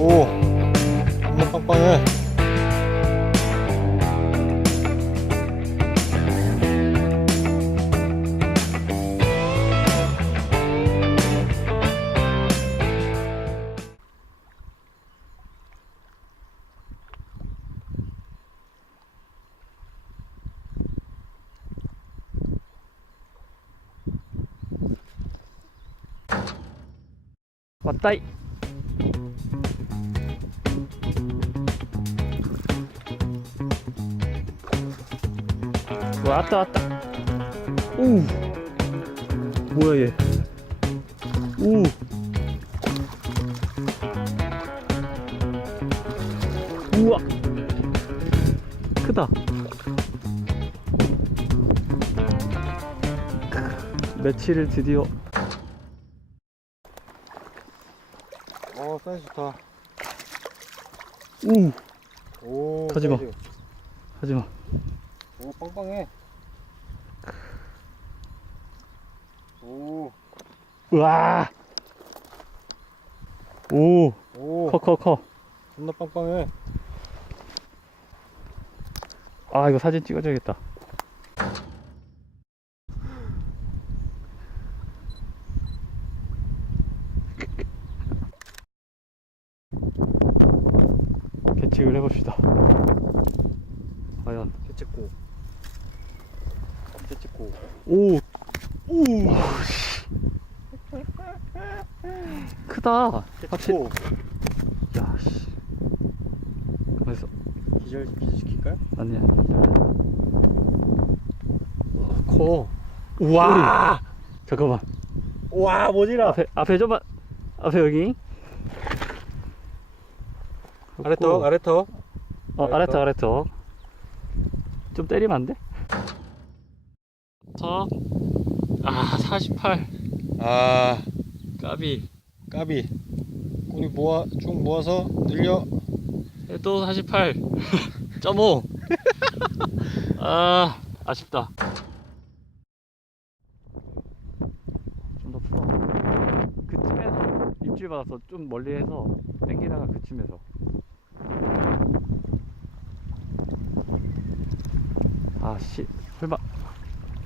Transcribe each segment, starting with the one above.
오, 정말 빵빵해. 왔다이. 왔다 왔다. 오, 뭐야 얘. 오, 우와, 크다. 매치를 드디어. 사이즈 좋다. 오, 오, 하지마. 사이즈. 하지마. 오, 빵빵해. 오, 우와. 오, 오, 커. 존나 빵빵해. 아, 이거 사진 찍어줘야겠다. 계측을 해봅시다. 과연. 개찍고. 개찍고. 오, 오, 크다. 확실히. 개찍고. 야, 씨. 가만있어. 기절시킬까요? 아니야. 커. 우와. 잠깐만. 와, 뭐지라. 앞에 좀만. 앞에 여기. 아래턱, 아래턱. 아래턱. 좀 때리면 안 돼? 아, 48. 아, 까비. 까비. 우리 쭉 모아서 늘려. 또 48. 0.5. 아, 아쉽다. 좀 더 풀어. 그쯤에서 입질 받아서 좀 멀리 해서 당기다가 그쯤에서. 아, 씨. 설마.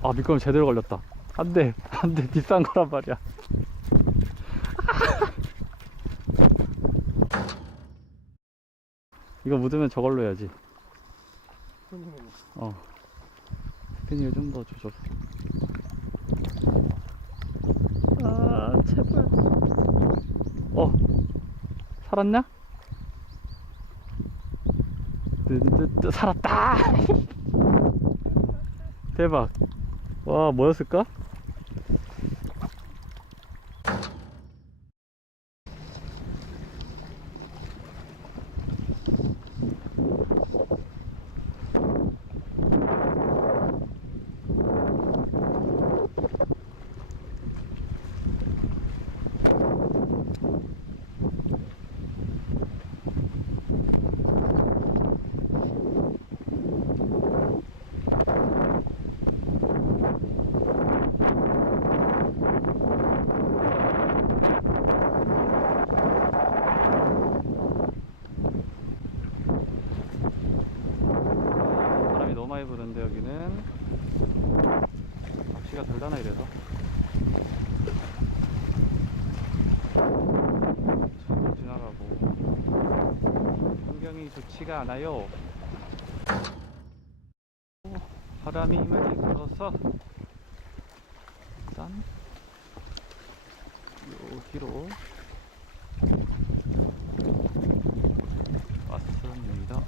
아, 미끄럼 제대로 걸렸다. 안 돼. 비싼 거란 말이야. 이거 묻으면 저걸로 해야지. 스피닝을 좀 더 조절. 아, 제발. 살았냐? 살았다! 대박. 와, 뭐였을까? 바람이 너무 많이 부는데 여기는 낚시가 덜 나나 이래서. 차도 지나가고 풍경이 좋지가 않아요. 바람이 많이 불어서 일단 여기로 왔습니다.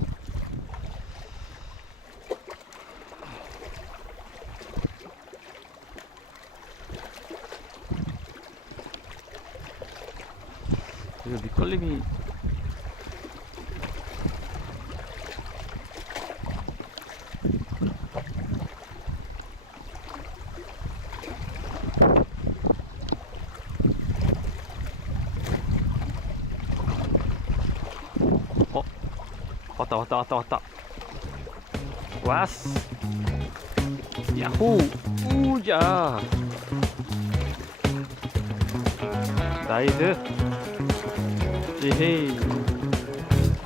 이거 밑걸림이 왔다. 왔어. 야호. 우자. 나이스. 예헤이.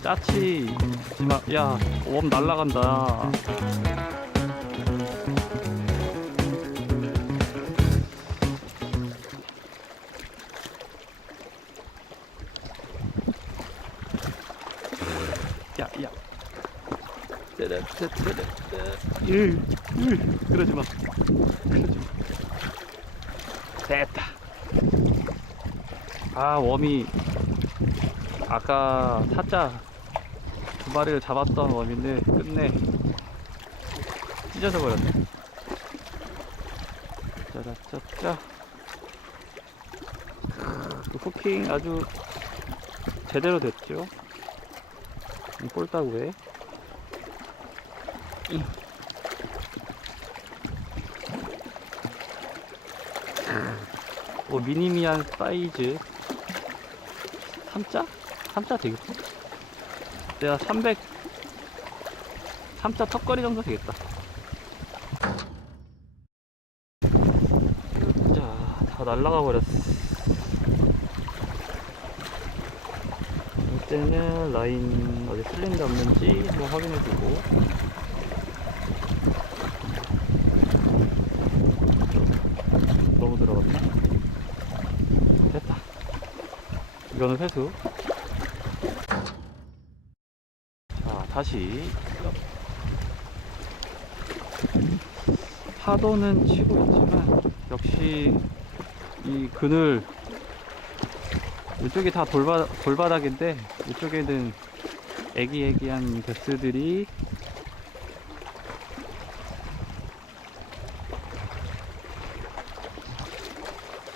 짜치 지마. 야, 웜 날라간다. 야, 야. 그러지 마. 그러지 마. 됐다. 아, 웜이 아까 타짜 두 마리를 잡았던 웜인데 끝내 찢어져 버렸네. 짜자짜짜. 후킹 아주 제대로 됐죠. 꼴따구에 미니미한 사이즈 3자? 3자 되겠다. 내가 300 3자 턱걸이 정도 되겠다. 자, 다 날라가 버렸어. 이때는 라인 어디 틀린 데 없는지 한번 확인해주고. 너무 들어갔나? 됐다. 이거는 회수. 자, 다시 파도는 치고 있지만 역시 이 그늘 이쪽이 다 돌바닥인데 이쪽에는 애기애기한 베스들이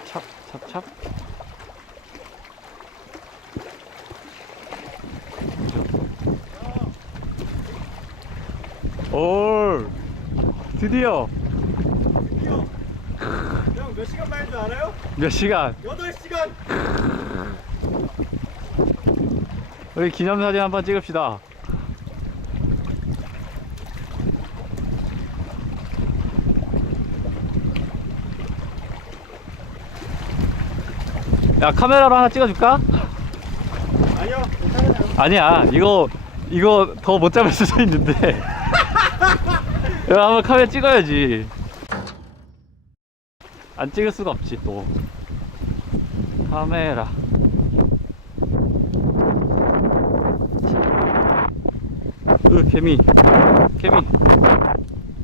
찹찹찹. 올 드디어 형 몇 시간 만인 줄 알아요? 몇 시간? 8시간. 우리 기념사진 한번 찍읍시다. 야, 카메라로 하나 찍어줄까? 아니요, 괜찮아요. 아니야, 이거 더 못 잡을 수도 있는데. 야, 한번 카메라 찍어야지. 안 찍을 수가 없지 또. 카메라. 개미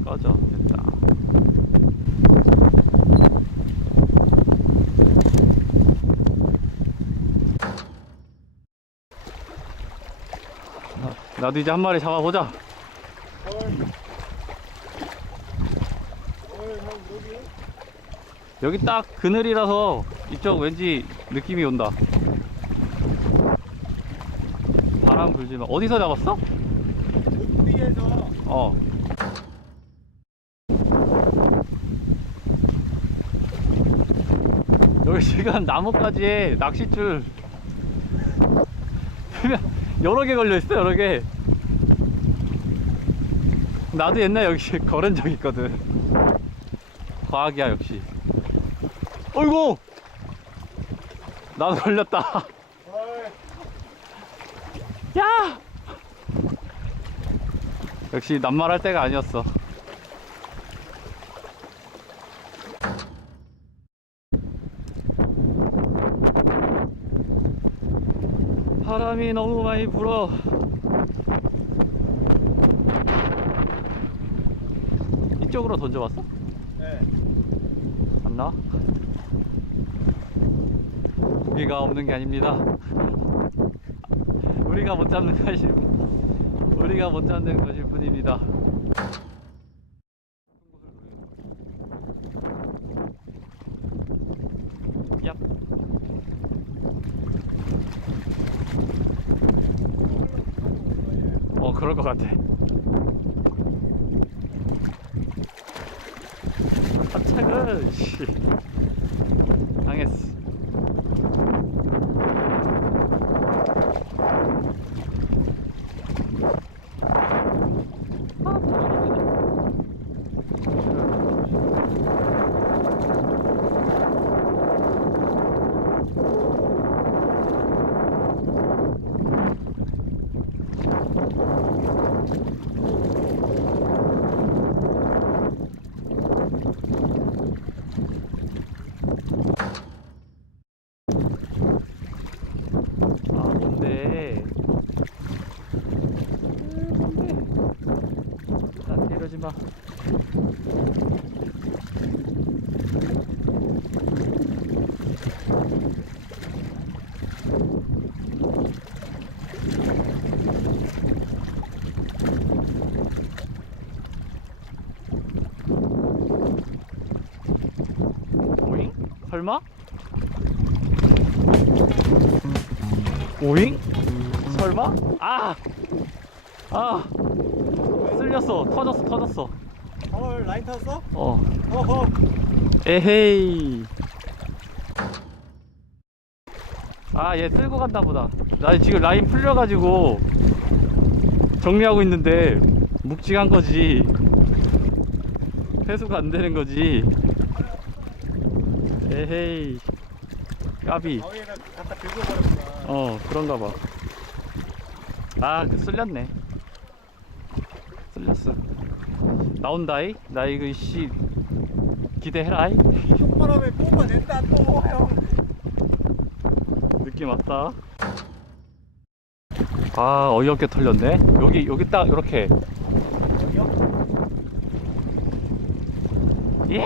꺼져. 됐다. 나도 이제 한 마리 잡아보자. 여기 딱 그늘이라서 이쪽 왠지 느낌이 온다. 바람 불지만. 어디서 잡았어? 목비에서. 어. 여기 지금 나뭇가지에 낚싯줄 여러 개 걸려있어. 여러 개. 나도 옛날 여기 걸은 적 있거든. 과학이야 역시. 어이구, 나도 걸렸다. 야, 역시 낱말할 때가 아니었어. 바람이 너무 많이 불어. 이쪽으로 던져봤어? 네. 안 나와? 고기가 없는 게 아닙니다. 우리가 못 잡는 것일 뿐입니다. 얍. 그럴 것 같아. 하차가 씨 당했어. 설마. 오잉? 설마? 오잉? 설마? 아! 아! 쓸렸어. 터졌어. 헐, 라인 탔어? 어. 어허. 에헤이. 아, 얘 쓸고 갔나 보다. 나 지금 라인 풀려가지고 정리하고 있는데 묵직한 거지. 회수가 안 되는 거지. 에헤이. 까비. 바위에다 갖다 긁어버렸구나. 어, 그런가 봐. 아, 쓸렸네. 쓸렸어. 나온다이? 나 이거 이씨 기대해라이? 휘바람에 뽑아낸다 또 형. 느낌 왔다. 아, 어이없게 털렸네. 여기 딱 이렇게. 여기요? 예!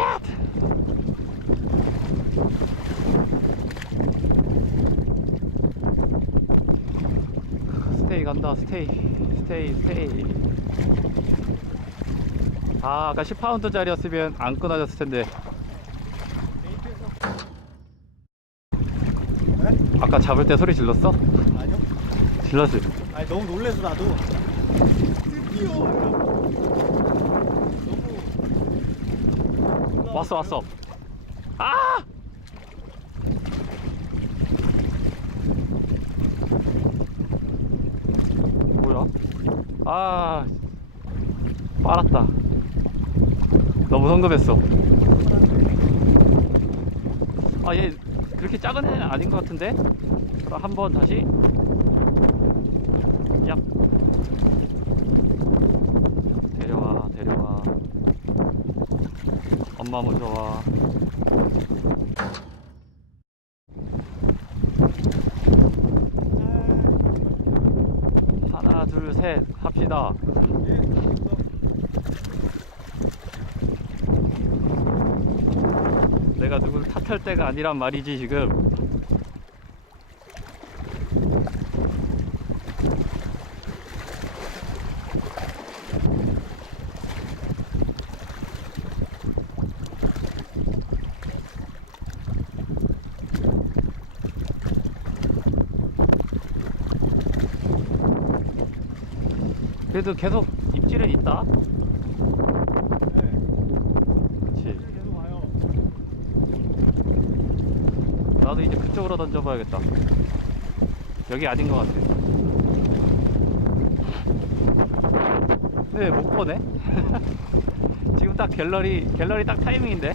스테이 간다. 스테이. 아, 아까 10파운드짜리였으면 안 끊어졌을 텐데. 네? 아까 잡을 때 소리 질렀어? 아니요. 질렀지. 아니 너무 놀래서 나도. 드디어. 너무. 왔어. 아! 뭐야? 아, 빨았다. 너무 성급했어. 아, 얘 그렇게 작은 애는 아닌 것 같은데? 그럼 한번 다시. 얍. 데려와. 엄마 먼저 와. 하나, 둘, 셋 합시다. 예, 알겠어. 내가 누구를 탓할 때가 아니란 말이지 지금. 그래도 계속 입질은 있다. 네. 그렇지. 계속 와요. 나도 이제 그쪽으로 던져봐야겠다. 여기 아닌 것 같아. 네, 못 보네. 지금 딱 갤러리 딱 타이밍인데.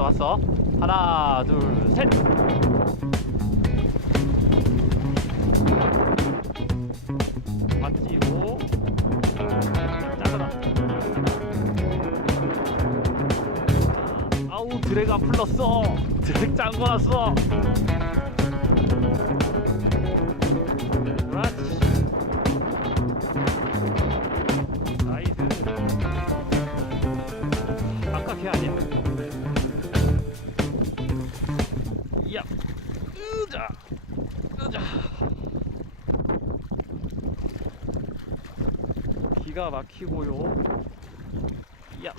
왔어. 하나, 둘, 셋. 맞지요? 작아라. 아우, 드래그 안 풀렸어. 드래그 짠 거 났어. 그렇지. 나이스. 아까 걔 아니야? 야, 으자. 기가 막히고요. 야,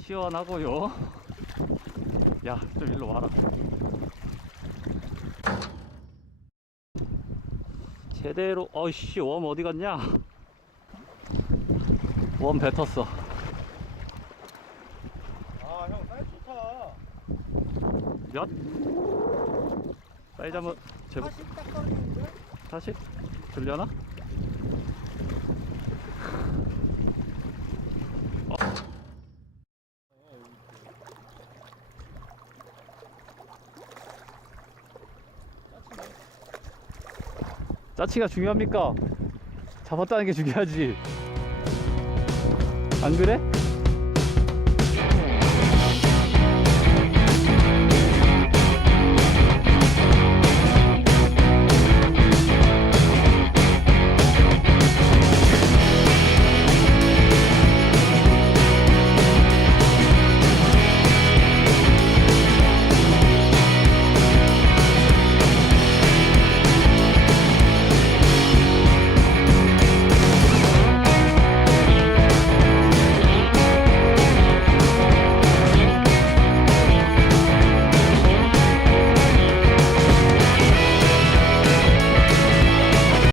시원하고요. 야, 좀 일로 와라. 제대로. 어이씨, 웜 어디 갔냐? 웜 뱉었어. 아, 형 사이즈 좋다. 몇? 사이즈 한번 제보. 40 딱 떨어지는데? 40? 들려나? 짜치가 중요합니까? 잡았다는 게 중요하지. 안 그래?